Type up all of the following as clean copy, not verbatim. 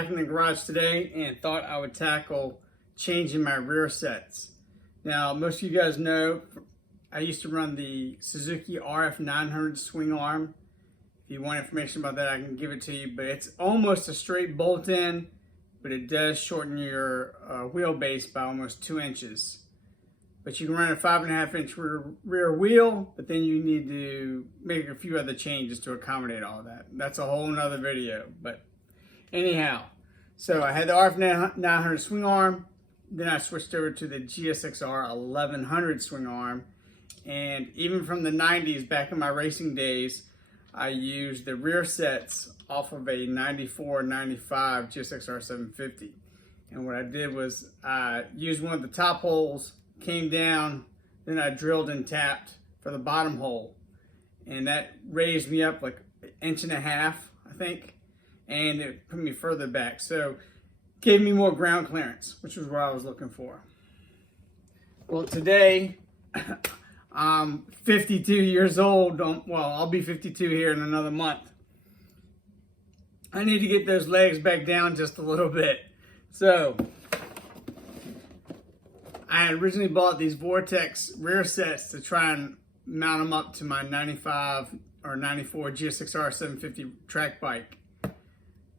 back in the garage today and thought I would tackle changing my rear sets. Now, most of you guys know I used to run the Suzuki RF 900 swing arm. If you want information about that, I can give it to you, but it's almost a straight bolt-in, but it does shorten your wheelbase by almost 2 inches. But you can run a 5.5 inch rear wheel, but then you need to make a few other changes to accommodate all that. That's a whole nother video, but anyhow. So I had the RF 900 swing arm, then I switched over to the GSXR 1100 swing arm, and even from the 90s, back in my racing days, I used the rear sets off of a 94, 95 GSXR 750. And what I did was I used one of the top holes, came down, then I drilled and tapped for the bottom hole. And that raised me up like 1.5 inches, I think. And it put me further back. So gave me more ground clearance, which was what I was looking for. Well, today, I'm 52 years old. Well, I'll be 52 here in another month. I need to get those legs back down just a little bit. So I had originally bought these Vortex rear sets to try and mount them up to my 95 or 94 GSXR 750 track bike.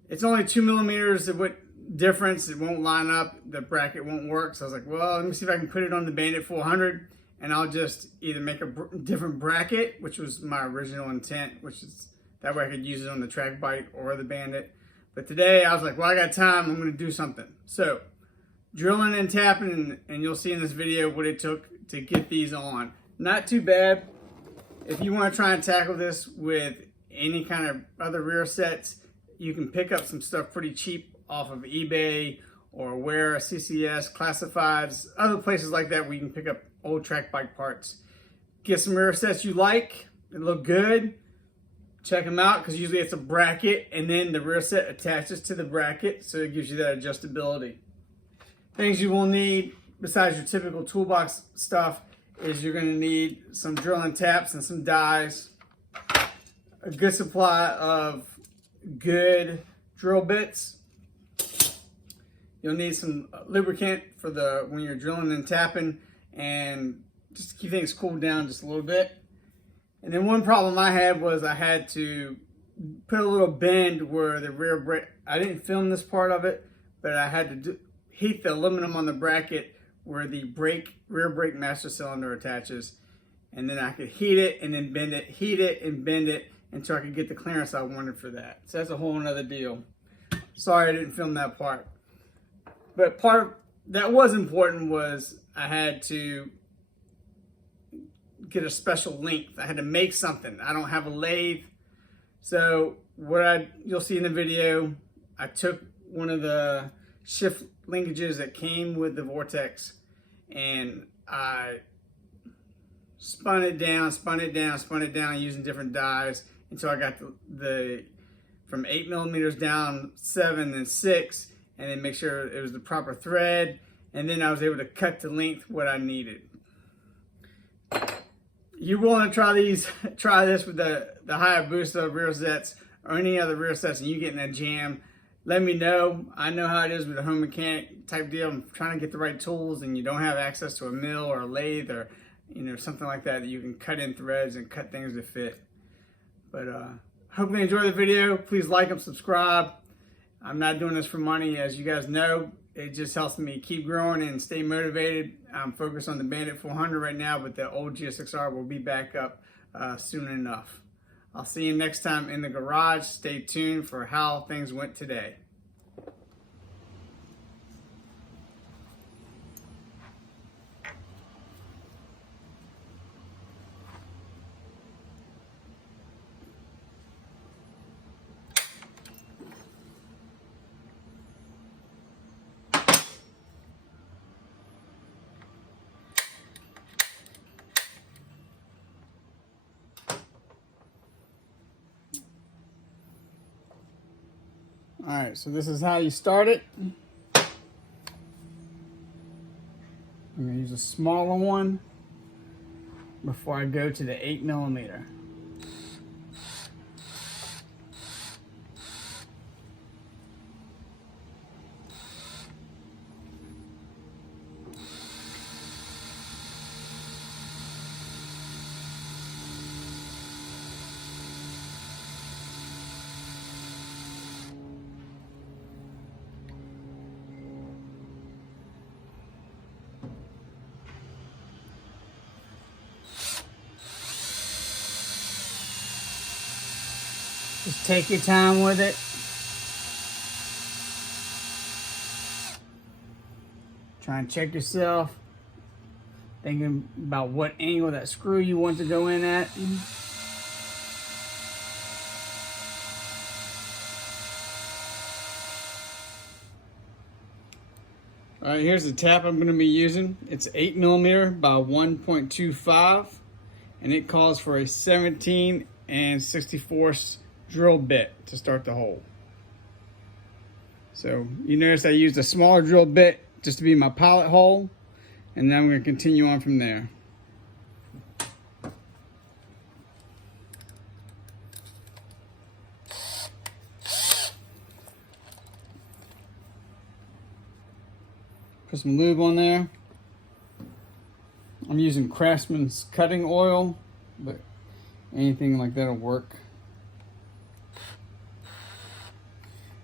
It's only 2 millimeters of what difference. It won't line up. The bracket won't work. So I was like, well, let me see if I can put it on the Bandit 400, and I'll just either make a different bracket, which was my original intent, which is that way I could use it on the track bike or the Bandit. But today I was like, well, I got time. I'm going to do something. So drilling and tapping, and you'll see in this video what it took to get these on. Not too bad. If you want to try and tackle this with any kind of other rear sets, you can pick up some stuff pretty cheap off of eBay or Where, CCS, Classifieds, other places like that where you can pick up old track bike parts. Get some rear sets you like, they look good. Check them out, because usually it's a bracket and then the rear set attaches to the bracket, so it gives you that adjustability. Things you will need besides your typical toolbox stuff is you're going to need some drilling taps and some dies, a good supply of good drill bits. You'll need some lubricant for when you're drilling and tapping, and just to keep things cooled down just a little bit. And then one problem I had was I had to put a little bend where the rear brake, I didn't film this part of it, but I had to heat the aluminum on the bracket where the rear brake master cylinder attaches, and then I could heat it and then bend it, heat it and bend it until I could get the clearance I wanted for that. So that's a whole nother deal. Sorry I didn't film that part. But part that was important was I had to get a special length. I had to make something. I don't have a lathe. So you'll see in the video, I took one of the shift linkages that came with the Vortex, and I spun it down using different dies until I got the from 8 millimeters down 7 and 6, and then make sure it was the proper thread, and then I was able to cut to length what I needed. You want to try this with the Busa rear sets or any other rear sets, and you get in a jam, let me know. I know how it is with a home mechanic type deal. I'm trying to get the right tools, and you don't have access to a mill or a lathe or something like that you can cut in threads and cut things to fit. But hopefully you enjoy the video. Please like and subscribe. I'm not doing this for money, as you guys know. It just helps me keep growing and stay motivated. I'm focused on the Bandit 400 right now, but the old GSXR will be back up soon enough. I'll see you next time in the garage. Stay tuned for how things went today. All right, so this is how you start it. I'm gonna use a smaller one before I go to the 8 millimeter. Just take your time with it. Try and check yourself. Thinking about what angle that screw you want to go in at. All right, here's the tap I'm going to be using. It's 8mm by 1.25, and it calls for a 17 64 drill bit to start the hole. So you notice I used a smaller drill bit just to be my pilot hole, and then I'm going to continue on from there. Put some lube on there. I'm using Craftsman's cutting oil, but anything like that'll work.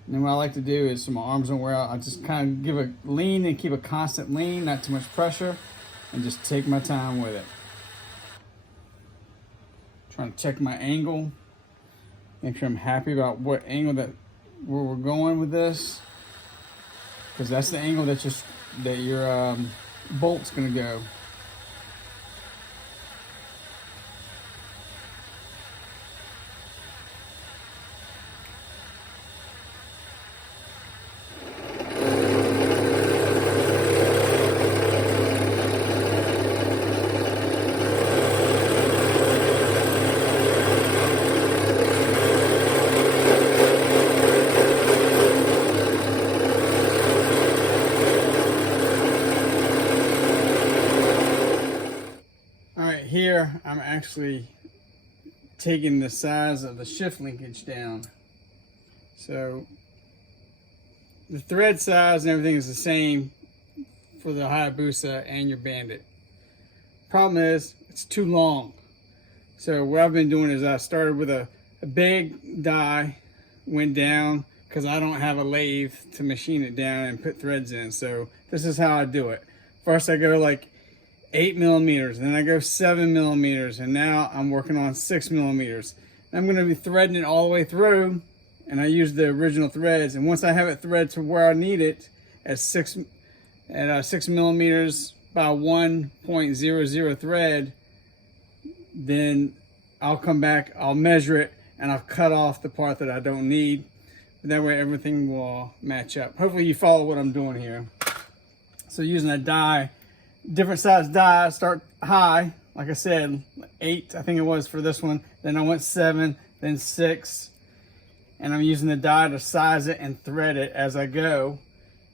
And then what I like to do is, so my arms don't wear out, I just kind of give a lean and keep a constant lean, not too much pressure, and just take my time with it. Trying to check my angle, make sure I'm happy about what angle where we're going with this, because that's the angle that your bolt's gonna go. Here I'm actually taking the size of the shift linkage down. So the thread size and everything is the same for the Busa and your Bandit. Problem is, it's too long. So what I've been doing is I started with a big die, went down, because I don't have a lathe to machine it down and put threads in. So this is how I do it. First I go like 8mm, then I go 7mm, and now I'm working on 6mm. I'm going to be threading it all the way through, and I use the original threads. And once I have it thread to where I need it at 6mm by 1.00 thread, then I'll come back, I'll measure it, and I'll cut off the part that I don't need. That way everything will match up. Hopefully you follow what I'm doing here. So using a die, different size die, start high, like I said, 8 I think it was for this one, then I went 7, then 6, and I'm using the die to size it and thread it as I go.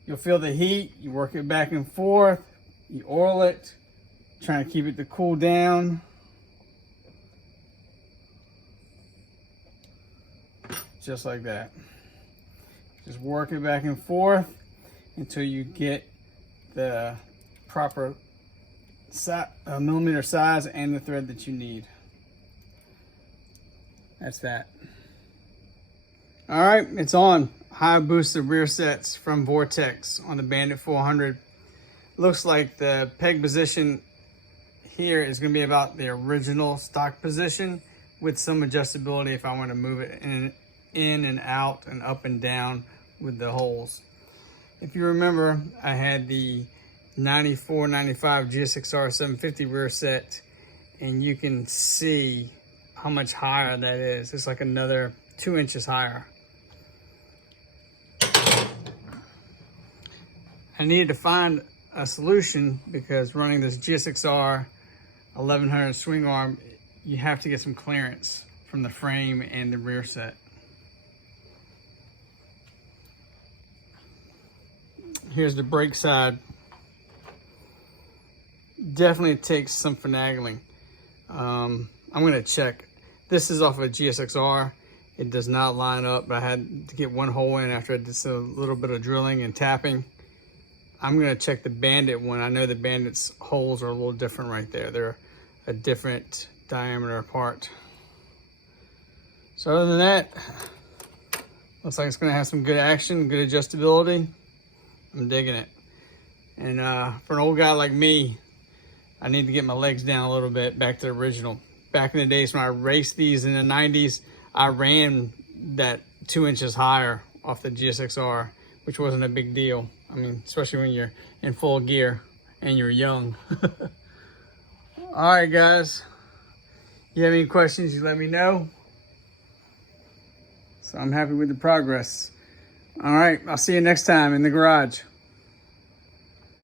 You'll feel the heat, you work it back and forth, you oil it, trying to keep it to cool down. Just like that. Just work it back and forth until you get the proper millimeter size and the thread that you need. That's that. All right, it's on. Busa rear sets from Vortex on the Bandit 400. Looks like the peg position here is going to be about the original stock position with some adjustability if I want to move it in and out and up and down with the holes. If you remember, I had the 94-95 GSXR 750 rear set, and you can see how much higher that is. It's like another 2 inches higher. I needed to find a solution because running this GSXR 1100 swing arm, you have to get some clearance from the frame and the rear set. Here's the brake side. Definitely takes some finagling. I'm gonna check. This is off of a GSXR. It does not line up, but I had to get one hole in after I did a little bit of drilling and tapping. I'm gonna check the Bandit one. I know the Bandit's holes are a little different right there. They're a different diameter apart. So other than that, looks like it's gonna have some good action, good adjustability. I'm digging it. And for an old guy like me, I need to get my legs down a little bit, back to the original. Back in the days when I raced these in the 90s, I ran that 2 inches higher off the GSX-R, which wasn't a big deal. I mean, especially when you're in full gear and you're young. All right, guys. You have any questions, you let me know. So I'm happy with the progress. All right, I'll see you next time in the garage.